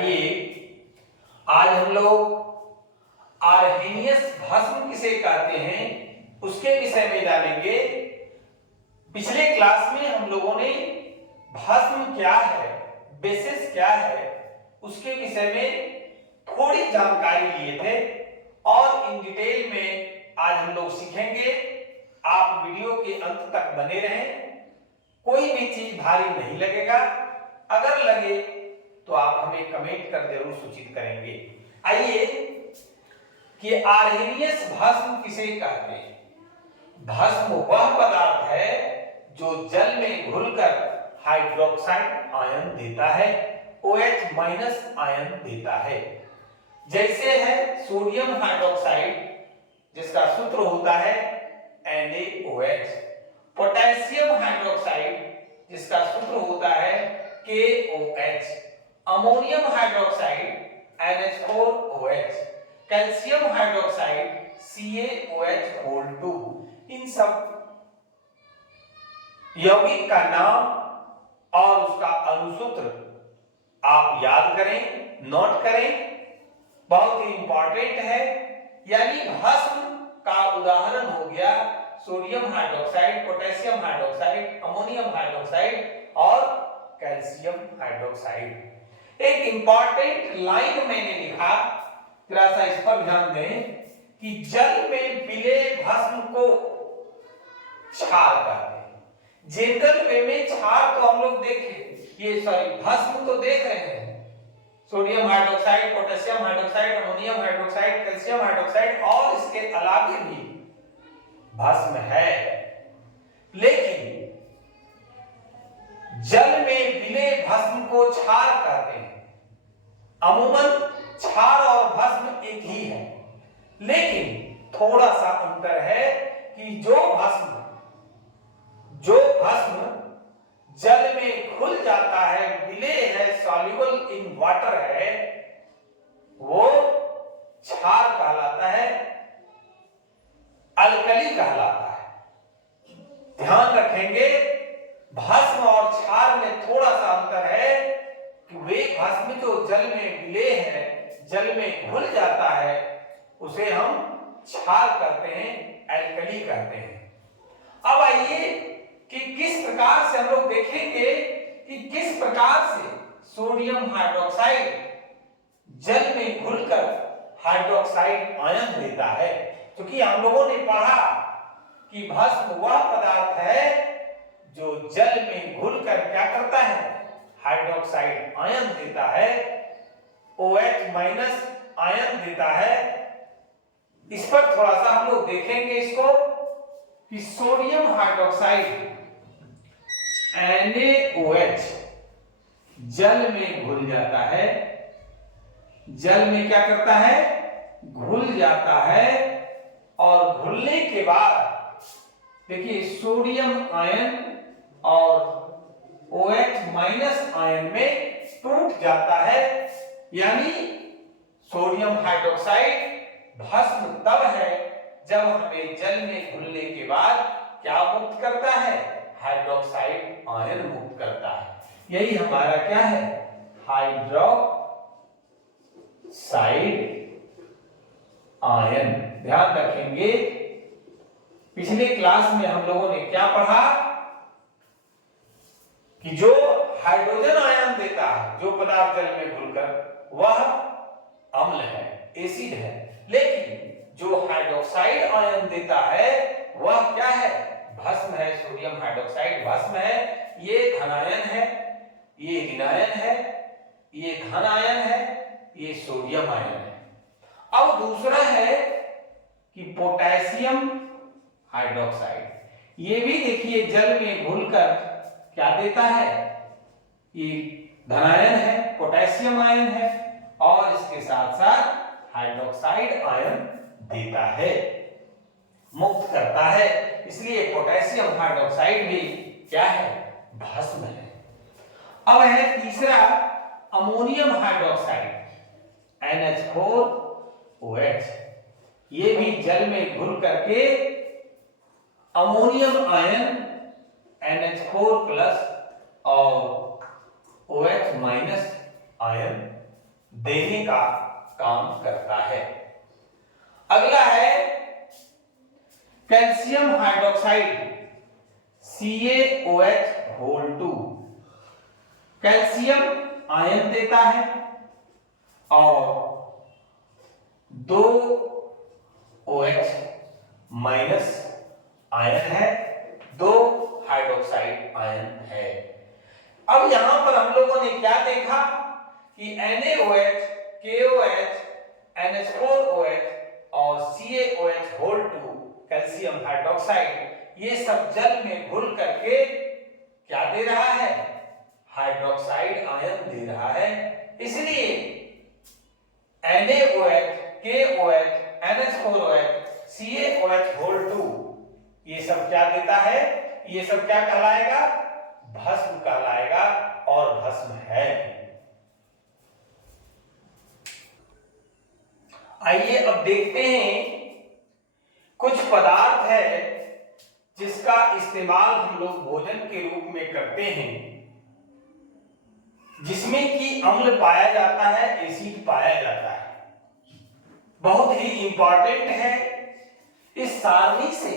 ये आज हम लोग आर्हेनियस भस्म किसे कहते हैं उसके विषय में जानेंगे। पिछले क्लास में हम लोगों ने भस्म क्या है, बेसिस क्या है, उसके विषय में थोड़ी जानकारी लिए थे और इन डिटेल में आज हम लोग सीखेंगे। आप वीडियो के अंत तक बने रहें, कोई भी चीज भारी नहीं लगेगा। अगर लगे तो आप हमें कमेंट कर जरूर सूचित करेंगे। आइए कि आर्हेनियस भस्म किसे कहते हैं। भस्म वह पदार्थ है जो जल में घुलकर हाइड्रोक्साइड आयन देता है, OH- आयन देता है। जैसे है सोडियम हाइड्रोक्साइड जिसका सूत्र होता है NaOH, पोटेशियम हाइड्रोक्साइड जिसका सूत्र होता है KOH, ammonium hydroxide NH4OH, calcium hydroxide CaOH2। इन सब यौगिक का नाम और उसका अनुसूत्र आप याद करें, नोट करें, बहुत ही इंपॉर्टेंट है। यानी भस्म का उदाहरण हो गया sodium hydroxide, potassium hydroxide, ammonium hydroxide और कैल्शियम हाइड्रोक्साइड। एक इंपॉर्टेंट लाइन मैंने लिखा, जरा सा इस पर ध्यान दें कि जल में मिले भस्म को क्षार कहते हैं। जनरल वे में क्षार तो हम लोग भस्म तो देख रहे हैं, sodium hydroxide, potassium hydroxide, ammonium hydroxide, calcium hydroxide और इसके अलावा भी भस्म है। लेकिन जल में मिले भस्म को क्षार कहते हैं। अमूमन क्षार और भस्म एक ही है, लेकिन थोड़ा सा अंतर है कि जो भस्म जल में घुल जाता है, मिले है, सॉल्युबल इन वाटर है, वो क्षार कहलाता है, अल्कली कहलाता है। ध्यान रखेंगे भस्म और क्षार में थोड़ा सा अंतर है कि वे भस्म जो जल में मिले हैं, जल में घुल जाता है, उसे हम क्षार कहते हैं, अल्कली कहते हैं। अब आइए कि किस प्रकार से हम लोग देखेंगे कि किस प्रकार से सोडियम हाइड्रोक्साइड जल में घुलकर हाइड्रोक्साइड आयन देता है। क्योंकि हम लोगों ने पढ़ा कि भस्म वह पदार्थ है जो जल में घुलकर क्या करता है, हाइड्रोक्साइड आयन देता है, OH- आयन देता है। इस पर थोड़ा सा हम लोग देखेंगे इसको कि सोडियम हाइड्रोक्साइड NaOH जल में घुल जाता है, जल में क्या करता है, घुल जाता है और घुलने के बाद देखिए सोडियम आयन और OH- आयन में टूट जाता है। यानी सोडियम हाइड्रोक्साइड भस्म तब है जब हमें जल में घुलने के बाद क्या मुक्त करता है, हाइड्रोक्साइड आयन मुक्त करता है। यही हमारा क्या है, हाइड्रोक्साइड आयन। ध्यान रखेंगे पिछले क्लास में हम लोगों ने क्या पढ़ा कि जो हाइड्रोजन आयन देता है, जो पदार्थ जल में घुलकर, वह अम्ल है, एसिड है। लेकिन जो हाइड्रोक्साइड आयन देता है वह क्या है, भस्म है, सोडियम हाइड्रोक्साइड भस्म है। ये धनायन है, ये ऋणायन है, ये धन आयन है, ये सोडियम आयन है। अब दूसरा है कि पोटेशियम हाइड्रोक्साइड, ये भी देखिए जल में घुलकर क्या देता है, ये धनायन है, पोटेशियम आयन है और इसके साथ साथ हाइड्रोक्साइड आयन देता है, मुक्त करता है। इसलिए पोटेशियम हाइड्रोक्साइड भी क्या है, भस्म है। अब है तीसरा अमोनियम हाइड्रोक्साइड NH4OH, ये भी जल में घुल करके अमोनियम आयन NH4+ और OH- आयन देने का काम करता है। अगला है calcium hydroxide CaOH2। Calcium ion देता है और 2 OH माइनस आयन है, 2 हाइड्रोक्साइड आयन है। अब यहां पर हम लोगों ने क्या देखा कि NaOH, KOH, NH4OH और CaOH2 कैल्शियम हाइड्रोक्साइड ये सब जल में घुल करके क्या दे रहा है? हाइड्रोक्साइड आयन दे रहा है। इसलिए NaOH, KOH, NH4OH, CaOH2 ये सब क्या देता है? ये सब क्या कहलाएगा? भस्म कहलाएगा और भस्म है। आइए अब देखते हैं कुछ पदार्थ है जिसका इस्तेमाल हम लोग भोजन के रूप में करते हैं, जिसमें कि अम्ल पाया जाता है, एसिड पाया जाता है। बहुत ही इंपॉर्टेंट है। इस सारणी से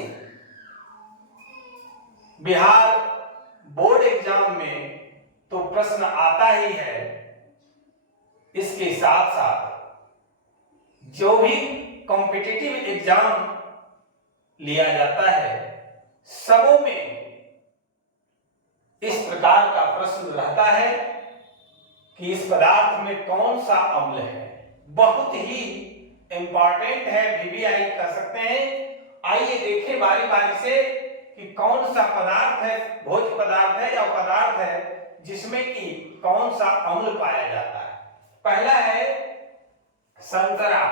बिहार बोर्ड एग्जाम में तो प्रश्न आता ही है। इसके साथ साथ जो भी कॉम्पिटिटिव एग्जाम लिया जाता है सबों में इस प्रकार का प्रश्न रहता है कि इस पदार्थ में कौन सा अम्ल है। बहुत ही इंपॉर्टेंट है, VVI कह सकते हैं। आइए देखें बारी बारी से कि कौन सा पदार्थ है, भोज्य पदार्थ है या पदार्थ है जिसमें कि कौन सा अम्ल पाया जाता है। पहला है संतरा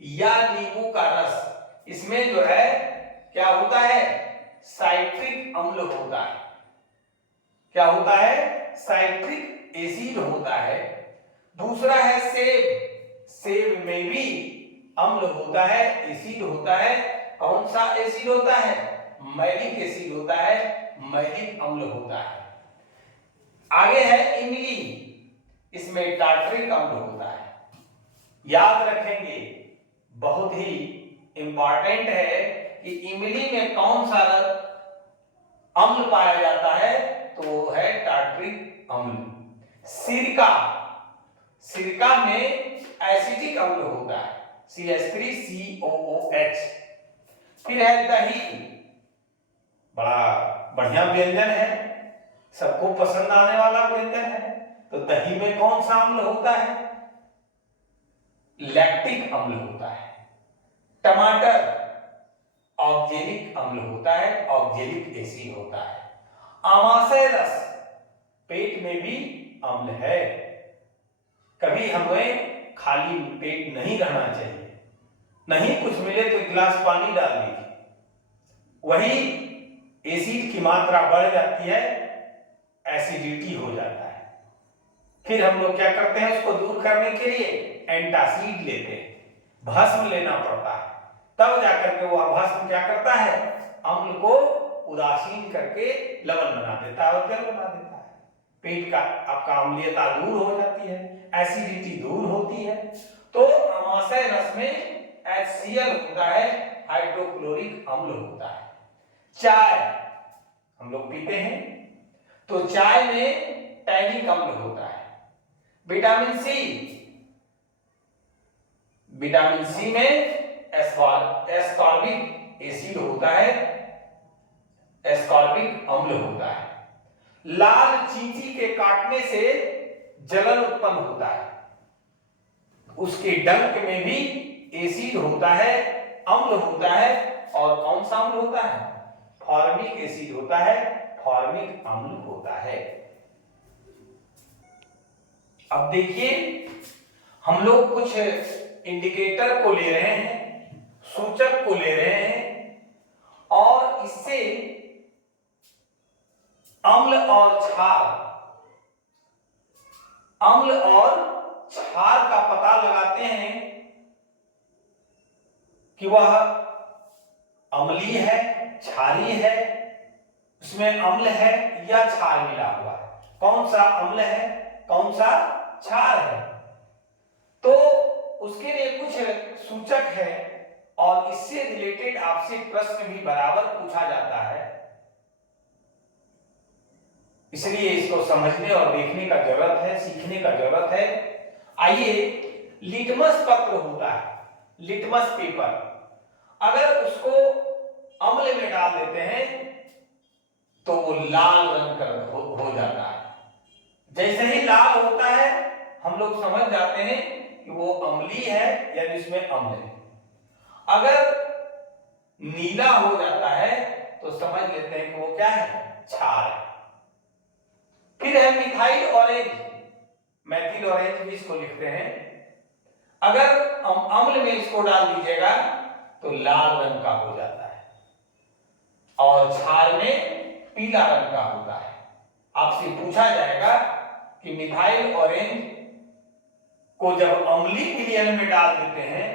या नींबू का रस। इसमें जो है क्या होता है? साइट्रिक अम्ल होता है। क्या होता है? साइट्रिक एसिड होता है। दूसरा है सेब। सेब में भी अम्ल होता है, एसिड होता है। कौन सा एसिड होता है? मैलिक एसिड होता है, मैलिक अम्ल होता है। आगे है इमली। इसमें टार्टरिक अम्ल होता है। याद रखेंगे, बहुत ही इंपॉर्टेंट है कि इमली में कौन सा अम्ल पाया जाता है, तो वो है टार्टरिक अम्ल। सिरका, सिरका में एसिटिक अम्ल होता है, CH3COOH। फिर है दही, बड़ा बढ़िया व्यंजन है, सबको पसंद आने वाला व्यंजन है। तो दही में कौन सा अम्ल होता है? लैक्टिक अम्ल होता है। टमाटर ऑक्जेलिक अम्ल होता है, ऑक्जेलिक एसिड होता है। आमाशय रस पेट में भी अम्ल है। कभी हमें खाली पेट नहीं रहना चाहिए। नहीं कुछ मिले तो गिलास पानी डाल दीजिए, वही एसिड की मात्रा बढ़ जाती है, एसिडिटी हो जाता है। फिर हम लोग क्या करते हैं? उसको दूर करने के लिए एंटासिड लेते हैं, भस्म लेना पड़ता है। तब जाकर के वह भस्म क्या करता है? अम्ल को उदासीन करके लवण बना देता है और जल बना देता है। पेट का आपका अम्लीयता दूर हो जाती है, एसिडिटी दूर होती है। तो आमाशय रस में HCl होता है, हाइड्रोक्लोरिक अम्ल होता है। चाय हम लोग पीते हैं, तो चाय में टैनिक अम्ल होता है। विटामिन सी, विटामिन सी में एस्कॉर्बिक एसिड होता है, एस्कॉर्बिक अम्ल होता है। लाल चींटी के काटने से जलन उत्पन्न होता है, उसके डंक में भी एसिड होता है, अम्ल होता है। और कौन सा अम्ल होता है? फॉर्मिक एसिड होता है, फॉर्मिक अम्ल होता है। अब देखिए, हम लोग कुछ इंडिकेटर को ले रहे हैं, सूचक को ले रहे हैं, और इससे अम्ल और क्षार, अम्ल और क्षार का पता लगाते हैं कि वह अम्लीय है, क्षारीय है, उसमें अम्ल है या क्षार मिला हुआ है। कौन सा अम्ल है, कौन सा क्षार है। तो उसके लिए कुछ सूचक है और इससे रिलेटेड आपसे प्रश्न भी बराबर पूछा जाता है, इसलिए इसको समझने और देखने का जरूरत है, सीखने का जरूरत है। आइए, लिटमस पत्र होता है, लिटमस पेपर, अगर उसको अम्ल में डाल देते हैं तो वो लाल रंग का हो जाता है। जैसे ही लाल होता है हम लोग समझ जाते हैं कि वो अम्लीय है या जिसमें अम्ल है। अगर नीला हो जाता है तो समझ लेते हैं कि वो क्या है, क्षार है। फिर है मिथाइल ऑरेंज, मैथिल ऑरेंज भी इसको लिखते हैं। अगर अम्ल में इसको डाल दीजिएगा तो लाल रंग का हो जाता है और क्षार में पीला रंग का होता है। आपसे पूछा जाएगा कि मिथाइल ऑरेंज को जब अम्लीय विलयन में डाल देते हैं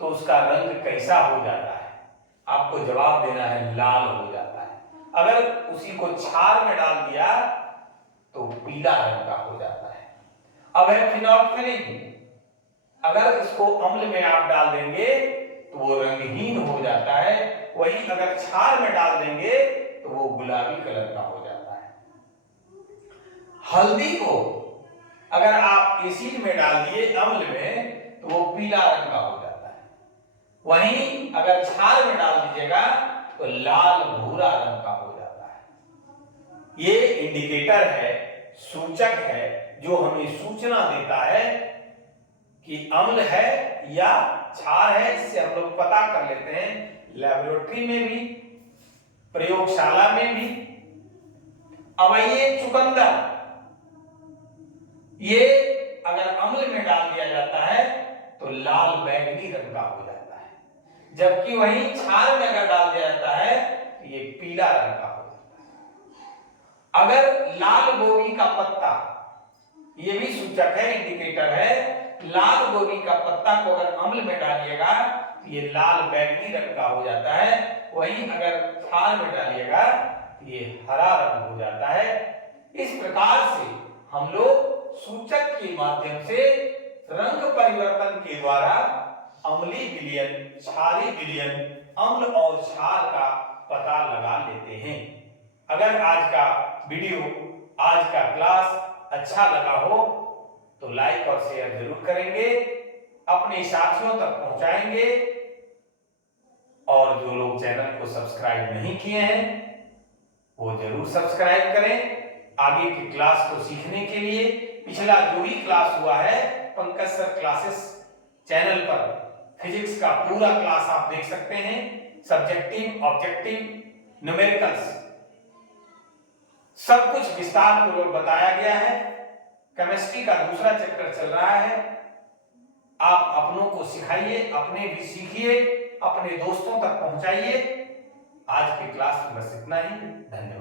तो उसका रंग कैसा हो जाता है, आपको जवाब देना है लाल हो जाता है। अगर उसी को क्षार में डाल दिया तो पीला रंग का हो जाता है। अब है फिनोल्फथालीन, अगर इसको अम्ल में आप डाल देंगे तो वो रंगहीन हो जाता है, वही अगर क्षार में डाल देंगे तो वो गुलाबी कलर का हो जाता है। हल्दी को अगर आप एसिड में डाल दिए अम्ल में तो वो पीला रंग का हो जाता है, वहीं अगर क्षार में डाल दीजिएगा तो लाल भूरा रंग का हो जाता है। ये इंडिकेटर है, सूचक है, जो हमें सूचना देता है कि अम्ल है या क्षार है। इससे हम लोग पता कर लेते हैं लेबोरेटरी में भी, प्रयोगशाला में भी। अब ये चुकंदर, ये अगर अम्ल में डाल दिया जाता है तो लाल बैंगनी रंग का हो जाता है, जबकि वही क्षार में अगर डाल दिया जाता है तो ये पीला रंग का हो जाता है। अगर लाल गोभी का पत्ता, ये भी सूचक है, इंडिकेटर है, लाल गोभी का पत्ता को अगर अम्ल में डालिएगा तो ये लाल बैंगनी रंग का हो जाता है, वहीं अगर क्षार में डालिएगा तो ये हरा रंग हो जाता है। इस प्रकार से हम लोग सूचक के माध्यम से रंग परिवर्तन के द्वारा अम्लीय विलयन, क्षारीय विलयन, अम्ल और क्षार का पता लगा लेते हैं। अगर आज का वीडियो, आज का क्लास अच्छा लगा हो तो लाइक और शेयर जरूर करेंगे, अपने साथियों तक पहुंचाएंगे, और जो लोग चैनल को सब्सक्राइब नहीं किए हैं वो जरूर सब्सक्राइब करें। आगे की क्लास को सीखने के लिए पिछला जो भी क्लास हुआ है पंकज सर क्लासेस चैनल पर फिजिक्स का पूरा क्लास आप देख सकते हैं। सब्जेक्टिव, ऑब्जेक्टिव, न्यूमेरिकल्स सब कुछ विस्तार पूर्वक बताया गया है। केमिस्ट्री का दूसरा चैप्टर चल रहा है। आप अपनों को सिखाइए, अपने भी सीखिए, अपने दोस्तों तक पहुंचाइए। आज की क्लास में बस इतना ही। धन्यवाद।